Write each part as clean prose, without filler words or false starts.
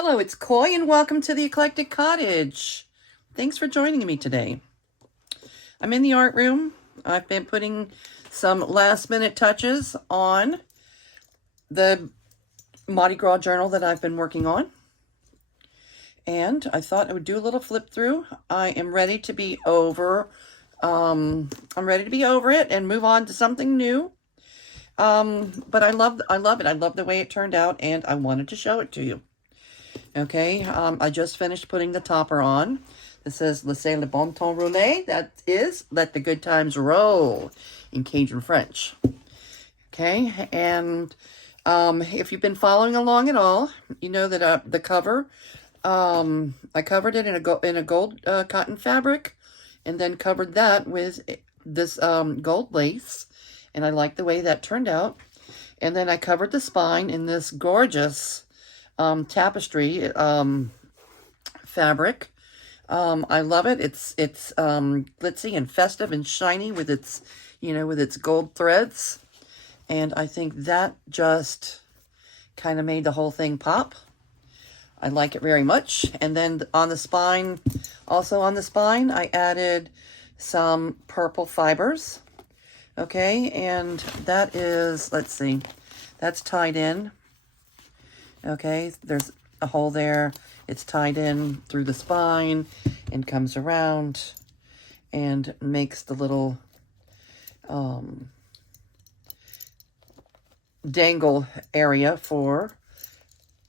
Hello, it's Coy, and welcome to the Eclectic Cottage. Thanks for joining me today. I'm in the art room. I've been putting some last-minute touches on the Mardi Gras Journal that I've been working on. And I thought I would do a little flip through. I am ready to be over. I'm ready to be over it and move on to something new. But I love it. I love the way it turned out, and I wanted to show it to you. Okay, I just finished putting the topper on. This says Laissez le bon temps rouler. That is, let the good times roll in Cajun French. Okay, and if you've been following along at all, you know that the cover, I covered it in a gold cotton fabric, and then covered that with this gold lace, and I like the way that turned out. And then I covered the spine in this gorgeous tapestry fabric. I love it. It's glitzy and festive and shiny with its, with its gold threads. And I think that just kind of made the whole thing pop. I like it very much. And then on the spine, I added some purple fibers. Okay, and that is, let's see, that's tied in. Okay, there's a hole there. It's tied in through the spine and comes around and makes the little dangle area for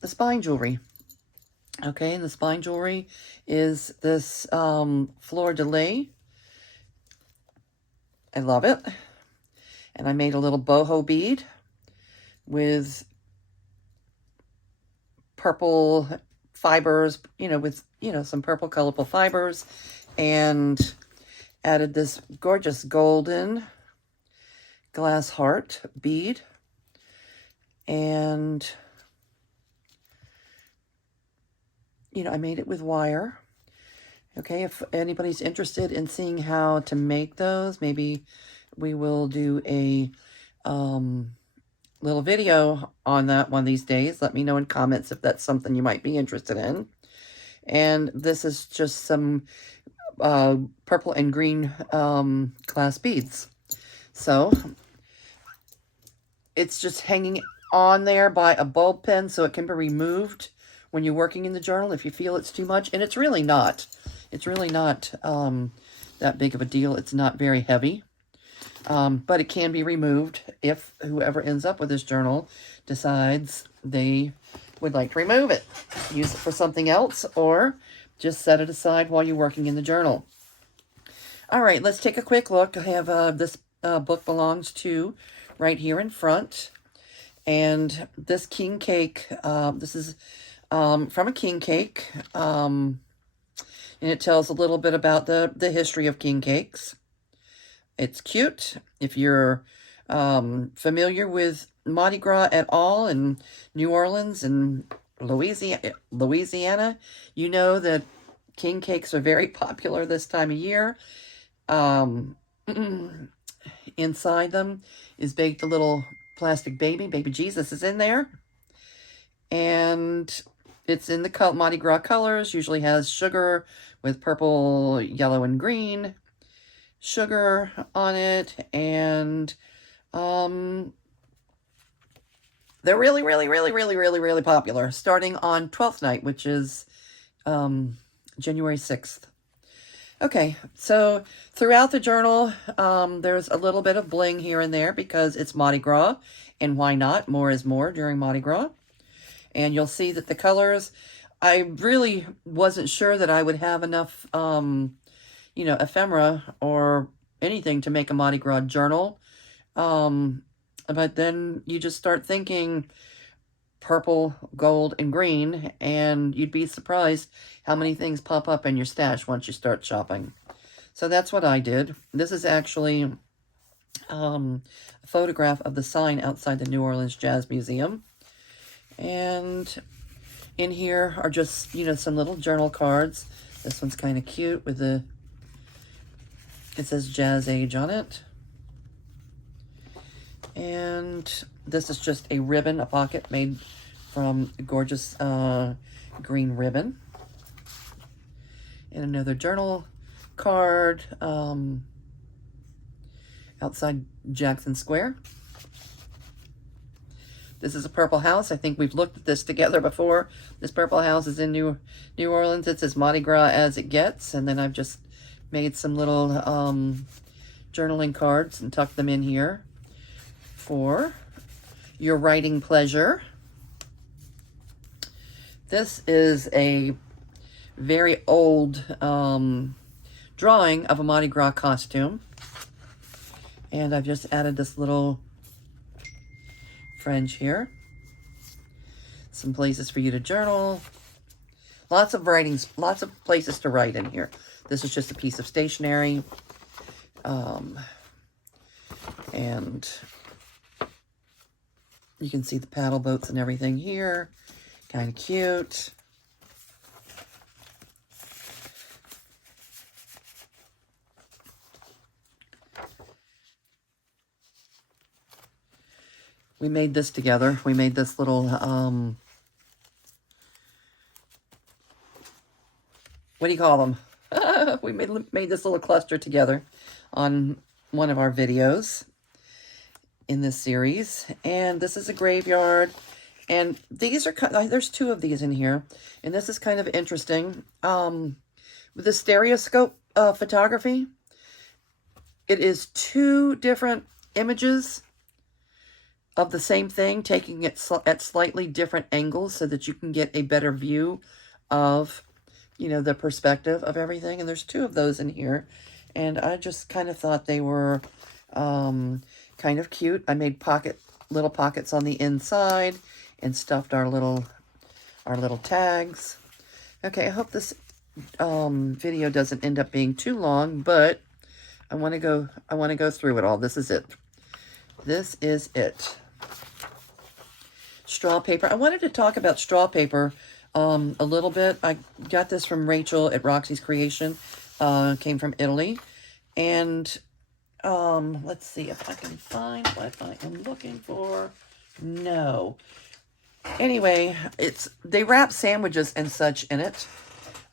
the spine jewelry. Okay, and the spine jewelry is this fleur de lis. I love it. And I made a little boho bead with purple fibers, with, some purple colorful fibers, and added this gorgeous golden glass heart bead. And, I made it with wire. Okay, if anybody's interested in seeing how to make those, maybe we will do a little video on that one these days. Let me know in comments if that's something you might be interested in. And this is just some purple and green glass beads. So it's just hanging on there by a bulb pin, so it can be removed when you're working in the journal if you feel it's too much. And it's really not. It's really not that big of a deal. It's not very heavy. But it can be removed if whoever ends up with this journal decides they would like to remove it. Use it for something else, or just set it aside while you're working in the journal. All right, let's take a quick look. I have this book belongs to right here in front. And this king cake, this is from a king cake. And it tells a little bit about the history of king cakes. It's cute. If you're familiar with Mardi Gras at all in New Orleans and Louisiana, you know that king cakes are very popular this time of year. Inside them is baked a little plastic baby Jesus is in there. And it's in the Mardi Gras colors, usually has sugar with purple, yellow, and green sugar on it, and they're really, really, really, really, really, really popular, starting on 12th night, which is January 6th. Okay, so throughout the journal, there's a little bit of bling here and there because it's Mardi Gras, and why not? More is more during Mardi Gras. And you'll see that the colors, I really wasn't sure that I would have enough ephemera or anything to make a Mardi Gras journal. But then you just start thinking purple, gold, and green, and you'd be surprised how many things pop up in your stash once you start shopping. So that's what I did. This is actually a photograph of the sign outside the New Orleans Jazz Museum. And in here are just, some little journal cards. This one's kind of cute with it says Jazz Age on it. And this is just a ribbon, a pocket made from gorgeous green ribbon. And another journal card outside Jackson Square. This is a purple house. I think we've looked at this together before. This purple house is in New Orleans. It's as Mardi Gras as it gets. And then I've just made some little journaling cards and tucked them in here for your writing pleasure. This is a very old drawing of a Mardi Gras costume. And I've just added this little fringe here. Some places for you to journal. Lots of writings, lots of places to write in here. This is just a piece of stationery. And you can see the paddle boats and everything here. Kind of cute. We made this together. We made this little, what do you call them? We made this little cluster together on one of our videos in this series. And this is a graveyard. And these are, there's two of these in here. And this is kind of interesting. With the stereoscope photography, it is two different images of the same thing, taking it at slightly different angles so that you can get a better view of, you know, the perspective of everything. And there's two of those in here. And I just kind of thought they were kind of cute. I made little pockets on the inside and stuffed our little tags. Okay, I hope this video doesn't end up being too long, but I want to go through it all. This is it. This is it. Straw paper. I wanted to talk about straw paper a little bit. I got this from Rachel at Roxy's Creation. Came from Italy. And let's see if I can find what I am looking for. No. Anyway, they wrap sandwiches and such in it.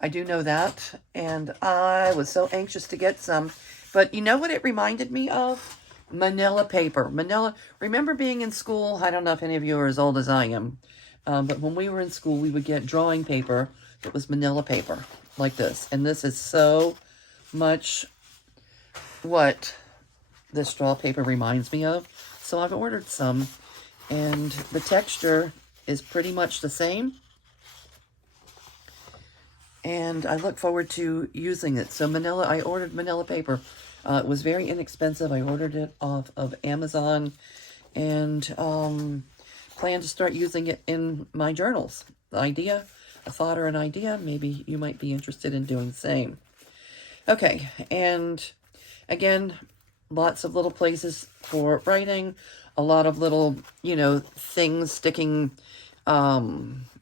I do know that. And I was so anxious to get some. But you know what it reminded me of? Manila paper. Remember being in school? I don't know if any of you are as old as I am. But when we were in school, we would get drawing paper that was manila paper, like this. And this is so much what this straw paper reminds me of. So I've ordered some. And the texture is pretty much the same. And I look forward to using it. So I ordered manila paper. It was very inexpensive. I ordered it off of Amazon and plan to start using it in my journals. A thought or an idea, maybe you might be interested in doing the same. Okay, and again, lots of little places for writing, a lot of little, things sticking.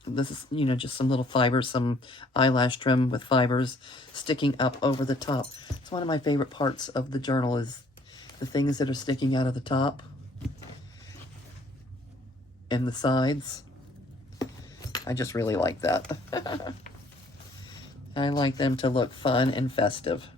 This is, just some little fibers, some eyelash trim with fibers sticking up over the top. It's one of my favorite parts of the journal is the things that are sticking out of the top and the sides. I just really like that. I like them to look fun and festive.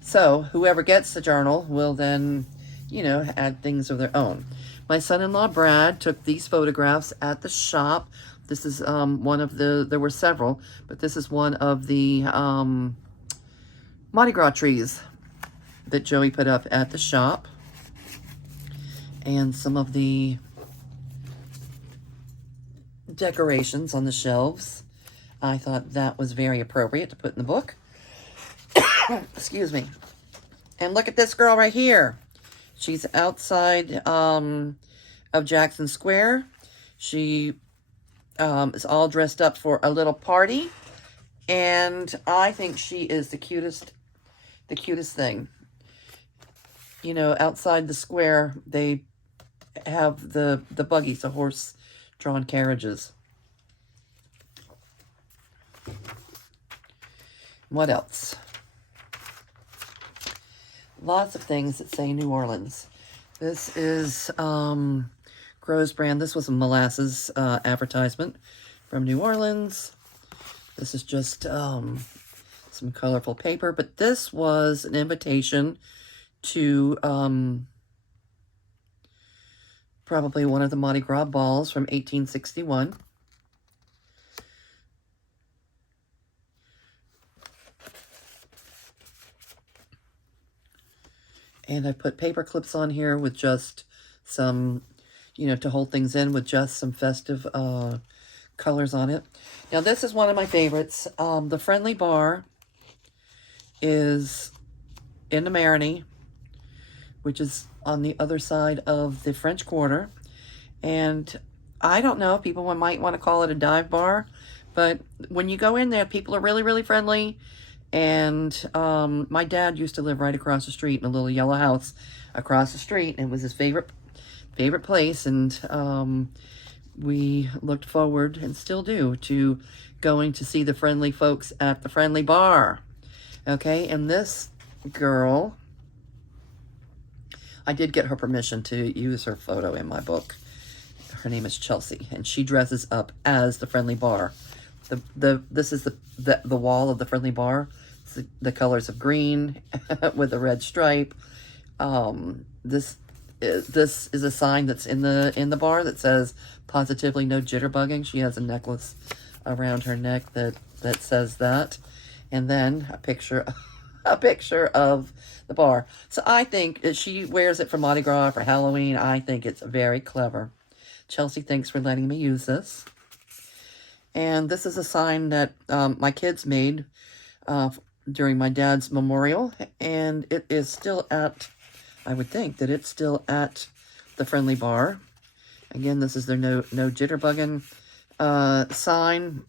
So whoever gets the journal will then, add things of their own. My son-in-law, Brad, took these photographs at the shop. This is one of there were several, but this is one of the Mardi Gras trees that Joey put up at the shop. And some of the decorations on the shelves. I thought that was very appropriate to put in the book. Excuse me. And look at this girl right here. She's outside of Jackson Square. She is all dressed up for a little party. And I think she is the cutest thing. Outside the square, they have the buggies, the horse-drawn carriages. What else? Lots of things that say New Orleans. This is Gros brand. This was a molasses advertisement from New Orleans. This is just some colorful paper, but this was an invitation to probably one of the Mardi Gras balls from 1861. And I put paper clips on here with just some, you know, to hold things in, with just some festive colors on it. Now, this is one of my favorites. The Friendly Bar is in the Marigny, which is on the other side of the French Quarter. And I don't know, people might want to call it a dive bar, but when you go in there, people are really, really friendly. And my dad used to live right across the street in a little yellow house across the street. And it was his favorite place. And we looked forward, and still do, to going to see the friendly folks at the Friendly Bar. Okay, and this girl, I did get her permission to use her photo in my book. Her name is Chelsea, and she dresses up as the Friendly Bar. This is the wall of the Friendly Bar. It's the colors of green with a red stripe. This is a sign that's in the bar that says positively no jitterbugging. She has a necklace around her neck that says that, and then a picture of the bar. So I think that she wears it for Mardi Gras, for Halloween. I think it's very clever. Chelsea, thanks for letting me use this. And this is a sign that my kids made during my dad's memorial, and it is still at, I would think that it's still at the Friendly Bar. Again, this is their no jitterbugging sign.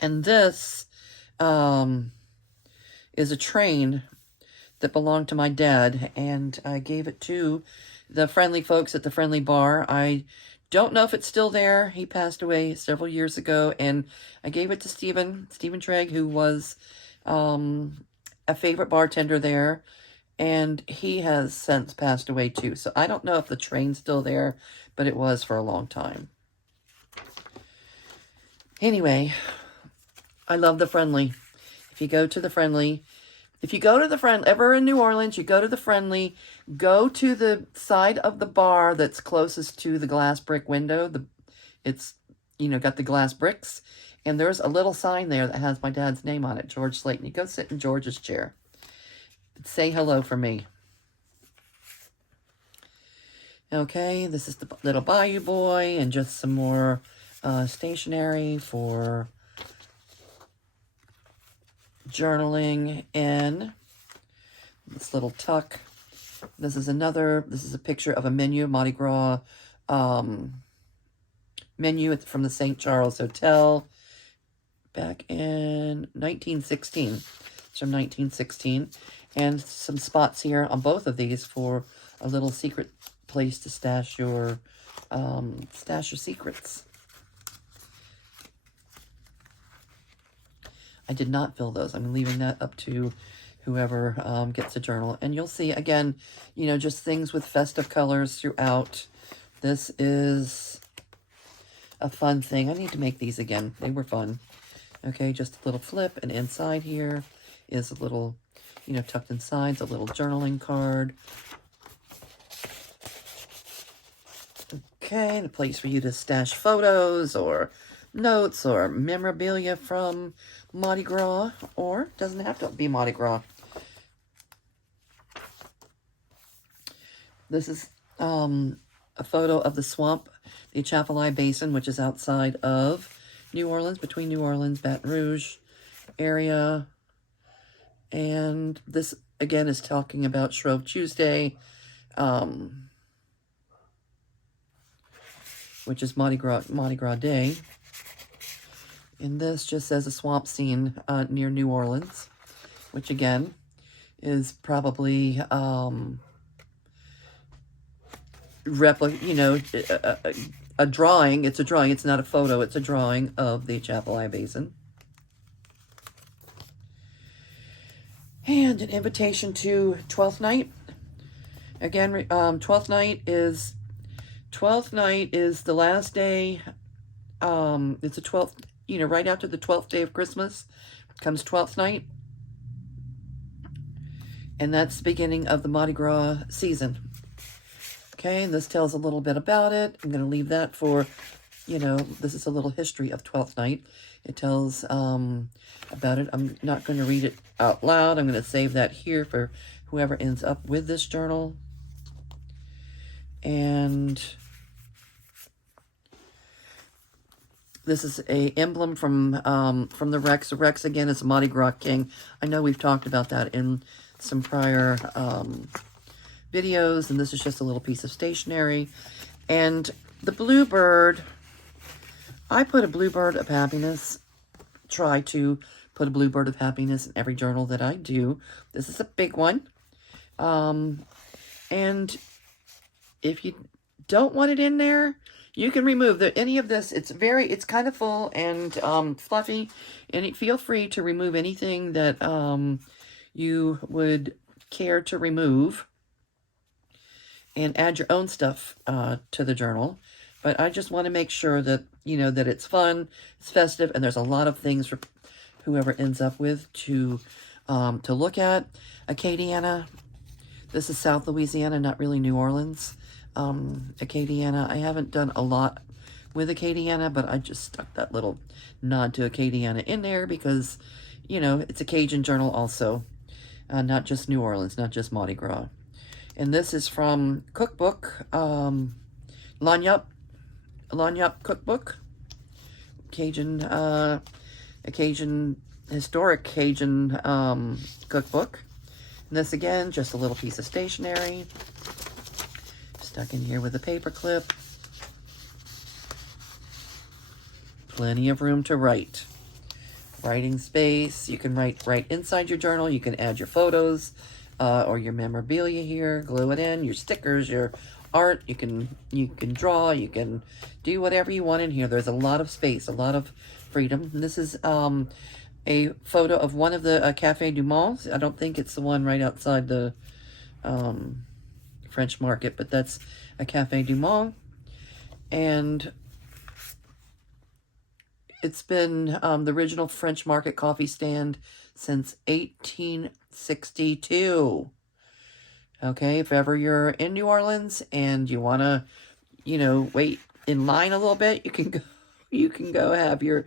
And this is a train that belonged to my dad, and I gave it to the friendly folks at the Friendly Bar. I don't know if it's still there. He passed away several years ago, and I gave it to Stephen Trigg, who was a favorite bartender there, and he has since passed away too. So I don't know if the train's still there, but it was for a long time. Anyway, I love the Friendly. If you go to the Friendly, ever in New Orleans, you go to the Friendly, go to the side of the bar that's closest to the glass brick window. It's, got the glass bricks, and there's a little sign there that has my dad's name on it, George Slayton. You go sit in George's chair. Say hello for me. Okay, this is the little Bayou Boy, and just some more stationery for journaling in. This little tuck. This is a picture of a menu, Mardi Gras menu. It's from the St. Charles Hotel back in 1916. It's from 1916. And some spots here on both of these for a little secret place to stash your secrets. I did not fill those. I'm leaving that up to whoever gets a journal. And you'll see, again, just things with festive colors throughout. This is a fun thing. I need to make these again. They were fun. Okay, just a little flip. And inside here is a little, tucked inside, a little journaling card. Okay, a place for you to stash photos or notes or memorabilia from Mardi Gras, or doesn't have to be Mardi Gras. This is a photo of the swamp, the Atchafalaya Basin, which is outside of New Orleans, between New Orleans, Baton Rouge area. And this, again, is talking about Shrove Tuesday, which is Mardi Gras Day. And this just says a swamp scene near New Orleans, which again is probably a drawing. It's a drawing. It's not a photo. It's a drawing of the Atchafalaya Basin. And an invitation to 12th Night. Again, 12th Night is 12th night is the last day. It's the 12th, right after the 12th day of Christmas comes 12th night. And that's the beginning of the Mardi Gras season. Okay, and this tells a little bit about it. I'm going to leave that for, this is a little history of 12th night. It tells about it. I'm not going to read it out loud. I'm going to save that here for whoever ends up with this journal. And this is a emblem from the Rex. The Rex, again, is Mardi Gras King. I know we've talked about that in some prior videos, and this is just a little piece of stationery. And the bluebird, I put a bluebird of happiness, try to put a bluebird of happiness in every journal that I do. This is a big one. And if you don't want it in there, you can remove any of this. It's kind of full and fluffy, and feel free to remove anything that you would care to remove and add your own stuff to the journal. But I just want to make sure that, that it's fun, it's festive, and there's a lot of things for whoever ends up with to look at. Acadiana, this is South Louisiana, not really New Orleans. Acadiana, I haven't done a lot with Acadiana, but I just stuck that little nod to Acadiana in there because, it's a Cajun journal also. Not just New Orleans, not just Mardi Gras. And this is from Cookbook, Lagniappe Cookbook, Cajun, a historic Cajun cookbook. And this, again, just a little piece of stationery, stuck in here with a paper clip. Plenty of room to write. Writing space. You can write right inside your journal. You can add your photos or your memorabilia here. Glue it in. Your stickers, your art. You can draw. You can do whatever you want in here. There's a lot of space, a lot of freedom. And this is a photo of one of the Café du Monde. I don't think it's the one right outside the French Market, but that's a Café du Monde. And it's been the original French Market coffee stand since 1862. Okay, if ever you're in New Orleans and you want to, wait in line a little bit, you can go. You can go have your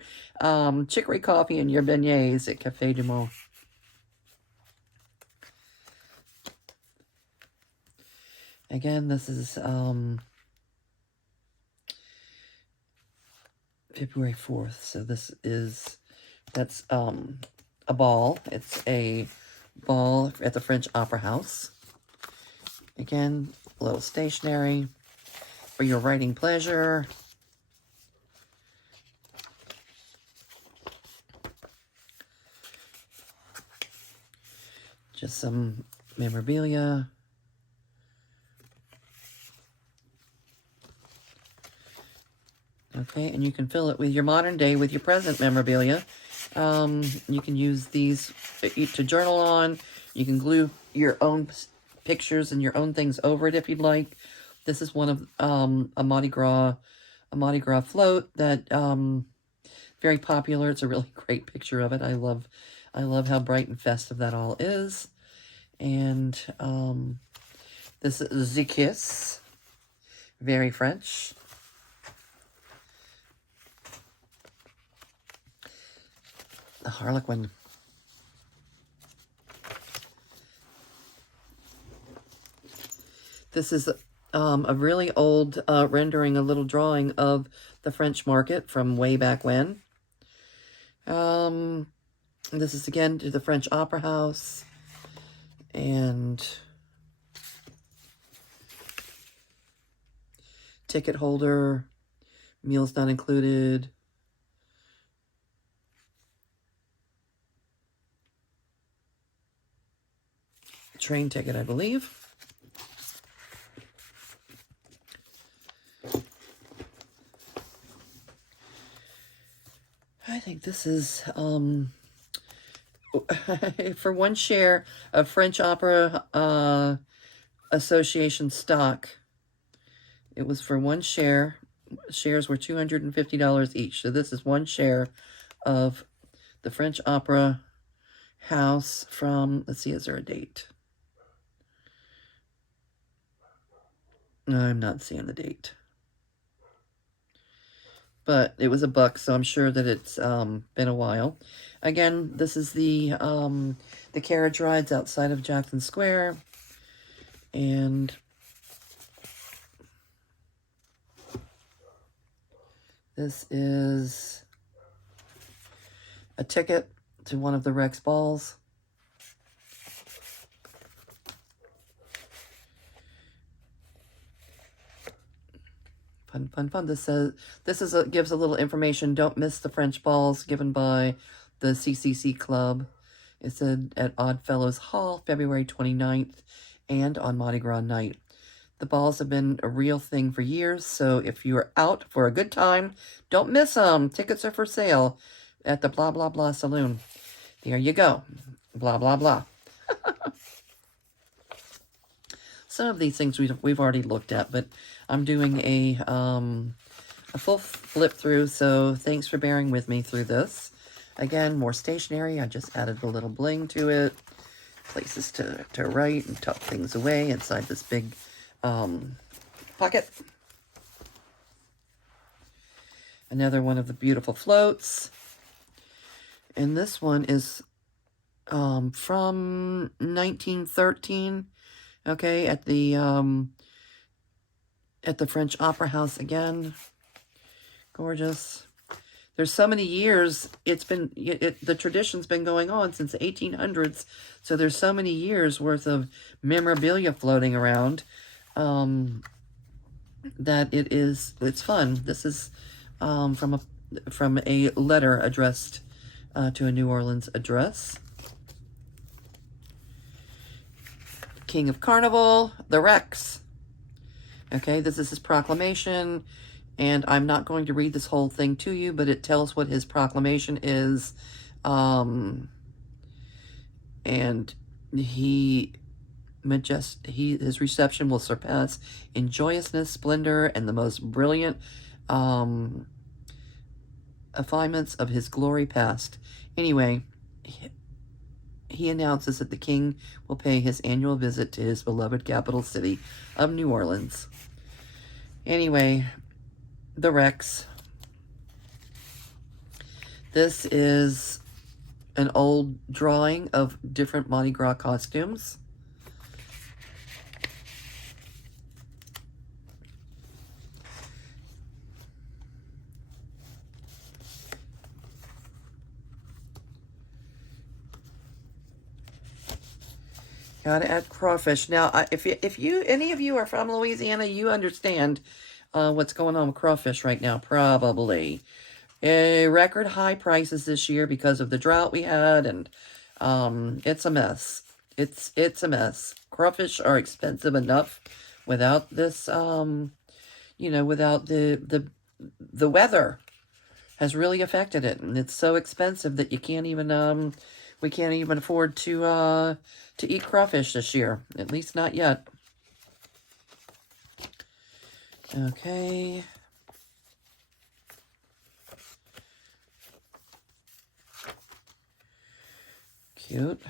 chicory coffee and your beignets at Café du Monde. Again, this is February 4th. So that's a ball. It's a ball at the French Opera House. Again, a little stationery for your writing pleasure. Just some memorabilia. Okay, and you can fill it with your modern day, with your present memorabilia. You can use these to journal on. You can glue your own pictures and your own things over it if you'd like. This is one of a Mardi Gras float that very popular. It's a really great picture of it. I love how bright and festive that all is. And this is the Kiss, very French. The Harlequin. This is a really old rendering, a little drawing of the French Market from way back when. This is again to the French Opera House. And ticket holder, meals not included. Train ticket, I believe. I think this is for one share of French Opera Association stock. It was for one share. Shares were $250 each. So this is one share of the French Opera House from, let's see, is there a date? No, I'm not seeing the date. But it was $1, so I'm sure that it's been a while. Again, this is the carriage rides outside of Jackson Square. And this is a ticket to one of the Rex balls. Fun, fun, fun. This gives a little information. Don't miss the French balls given by the CCC Club. It said at Oddfellows Hall, February 29th, and on Mardi Gras night. The balls have been a real thing for years, so if you're out for a good time, don't miss them. Tickets are for sale at the blah, blah, blah saloon. There you go. Blah, blah, blah. Some of these things we've already looked at, but I'm doing a full flip through, so thanks for bearing with me through this. Again, more stationery. I just added a little bling to it. Places to write and tuck things away inside this big pocket. Another one of the beautiful floats. And this one is from 1913. Okay, at the French Opera House again. Gorgeous. There's so many years, the tradition's been going on since the 1800s, so there's so many years worth of memorabilia floating around that it's fun. This is from a letter addressed to a New Orleans address. King of Carnival, the Rex. Okay, this is his proclamation, and I'm not going to read this whole thing to you, but it tells what his proclamation is. And his reception will surpass in joyousness, splendor, and the most brilliant affinements of his glory past. Anyway, he announces that the king will pay his annual visit to his beloved capital city of New Orleans. Anyway, the Rex. This is an old drawing of different Mardi Gras costumes. Gotta add crawfish. Now, if any of you are from Louisiana, you understand what's going on with crawfish right now, probably. Record high prices this year because of the drought we had, and it's a mess. It's a mess. Crawfish are expensive enough without this, without the weather has really affected it, and it's so expensive that you can't even we can't even afford to eat crawfish this year, at least not yet. Okay. Cute.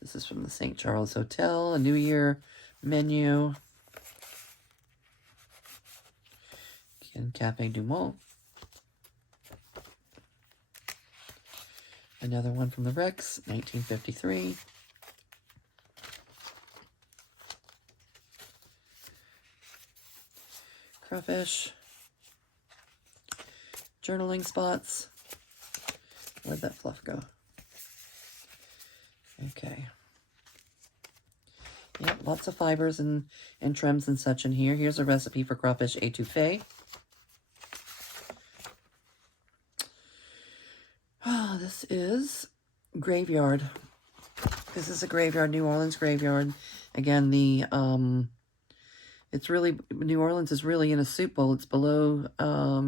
This is from the St. Charles Hotel, a New Year menu. Again, Cafe Du Monde. Another one from the Rex, 1953. Crawfish. Journaling spots. Where'd that fluff go? Okay. Yeah, lots of fibers and trims and such in here. Here's a recipe for crawfish étouffée. Oh, this is Graveyard. This is a graveyard, New Orleans graveyard. Again, it's really, New Orleans is really in a soup bowl. It's below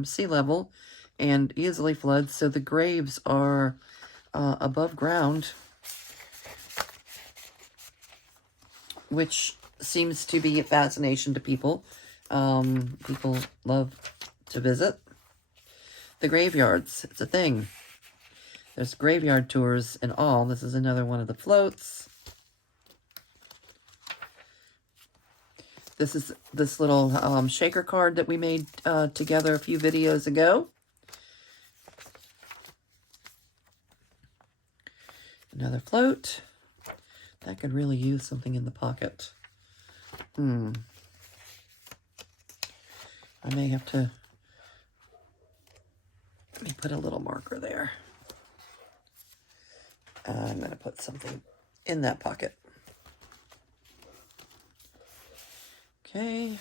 sea level and easily floods, so the graves are above ground, which seems to be a fascination to people. People love to visit the graveyards. It's a thing. There's graveyard tours and all. This is another one of the floats. This is this little shaker card that we made together a few videos ago. Another float. That could really use something in the pocket. I may have to, let me put a little marker there. I'm going to put something in that pocket. Okay.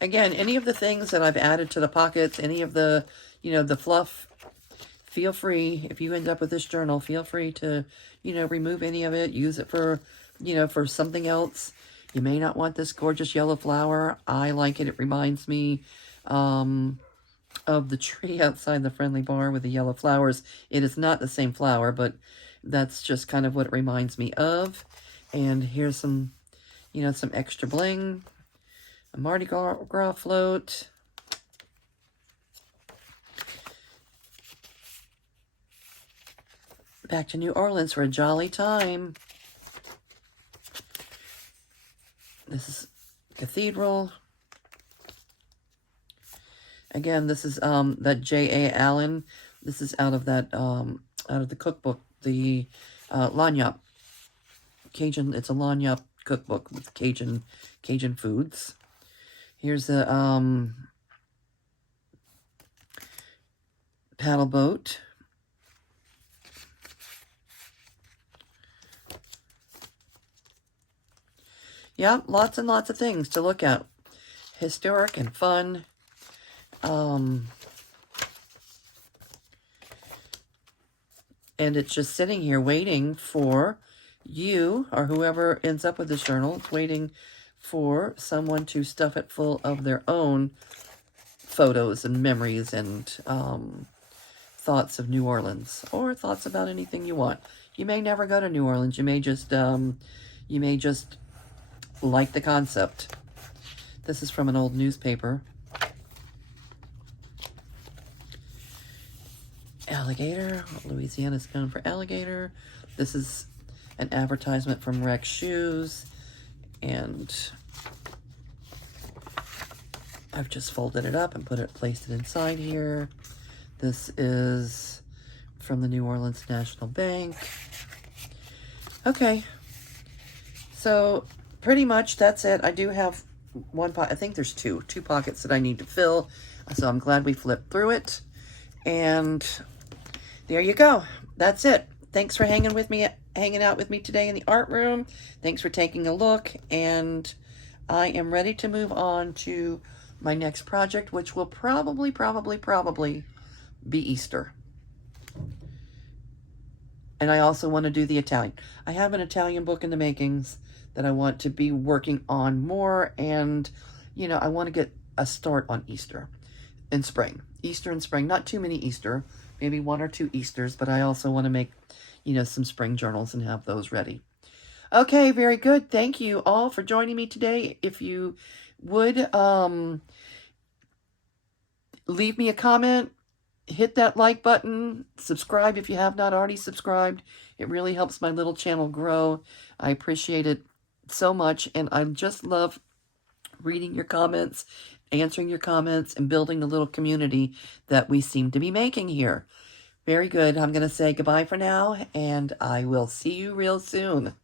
Again, any of the things that I've added to the pockets, any of the, the fluff, feel free, if you end up with this journal, feel free to, remove any of it, use it for, for something else. You may not want this gorgeous yellow flower. I like it. It reminds me of the tree outside the friendly bar with the yellow flowers. It is not the same flower, but that's just kind of what it reminds me of. And here's some, some extra bling. A Mardi Gras float. Back to New Orleans for a jolly time. This is Cathedral. Again, this is that J.A. Allen. This is out of that out of the cookbook, the Lagniappe Cajun. It's a Lagniappe cookbook with Cajun foods. Here's the paddle boat. Yeah, lots and lots of things to look at. Historic and fun. And it's just sitting here waiting for you, or whoever ends up with this journal. It's waiting for someone to stuff it full of their own photos and memories and thoughts of New Orleans, or thoughts about anything you want. You may never go to New Orleans. You may just like the concept. This is from an old newspaper. Alligator. Louisiana's known for alligator. This is an advertisement from Rex Shoes. And I've just folded it up and placed it inside here. This is from the New Orleans National Bank. Okay. So pretty much that's it. I do have one pocket. I think there's two pockets that I need to fill. So I'm glad we flipped through it. And there you go. That's it. Thanks for hanging out with me today in the art room. Thanks for taking a look. And I am ready to move on to my next project, which will probably be Easter. And I also want to do the Italian. I have an Italian book in the makings that I want to be working on more. And, I want to get a start on Easter and spring. Easter and spring. Not too many Easter. Maybe 1 or 2 Easters. But I also want to make, some spring journals and have those ready. Okay, very good. Thank you all for joining me today. If you would leave me a comment, hit that like button, subscribe if you have not already subscribed. It really helps my little channel grow. I appreciate it so much, and I just love reading your comments, answering your comments, and building the little community that we seem to be making here. Very good. I'm going to say goodbye for now, and I will see you real soon.